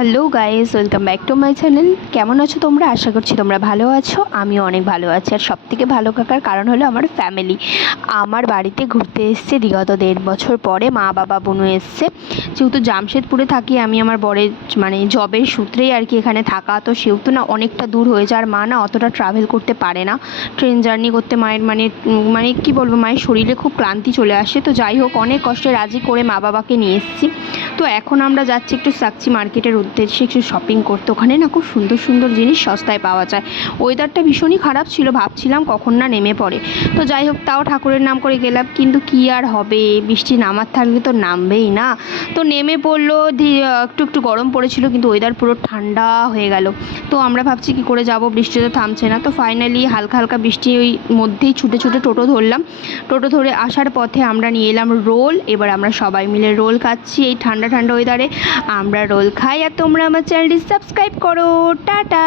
Hello guys, welcome back to my channel. কেমন আছো তোমরা? আশা করছি তোমরা ভালো আছো। আমিও অনেক ভালো আছি। আর সবথেকে ভালো থাকার কারণ হলো আমার ফ্যামিলি আমার বাড়িতে ঘুরতে এসছে বিগত 1.5 বছর পরে। মা বাবা বোনও এসছে। যেহেতু জামশেদপুরে থাকি আমি, আমার বরের জবের সূত্রেই আর কি এখানে থাকা, তো সেহেতু না অনেকটা দূর হয়ে যায়। আর মা না অতটা ট্রাভেল করতে পারে না, ট্রেন জার্নি করতে মায়ের মানে কি বলবো, মায়ের শরীরে খুব ক্লান্তি চলে আসে। তো যাই হোক, অনেক কষ্টে রাজি করে মা বাবাকে নিয়ে এসেছি। তো এখন আমরা যাচ্ছি একটু সাকচি মার্কেটের উদ্দেশ্যে একটু শপিং করতে। ওখানে না খুব সুন্দর সুন্দর জিনিস সস্তায় পাওয়া যায়। ওয়েদারটা ভীষণই খারাপ ছিল, ভাবছিলাম কখন না নেমে পড়ে। তো যাই হোক, তাও ঠাকুরের নাম করে গেলাম। কিন্তু কি আর হবে, বৃষ্টি নামার থাকলে তো নামবেই না। তো নেমে পড়লো, একটু একটু গরম পড়েছিল, কিন্তু ওয়েদার পুরো ঠান্ডা হয়ে গেল। তো আমরা ভাবছি কি করে যাব, বৃষ্টি তো থামছে না। তো ফাইনালি হালকা হালকা বৃষ্টি ওই মধ্যেই ছুটে ছুটে টোটো ধরলাম। টোটো ধরে আসার পথে আমরা নিয়ে এলাম রোল। এবার আমরা সবাই মিলে রোল খাচ্ছি এই ঠান্ডা ঠান্ডা ওয়েদারে। আমরা রোল খাই আর তোমরা আমার চ্যানেলটি সাবস্ক্রাইব করো। টাটা।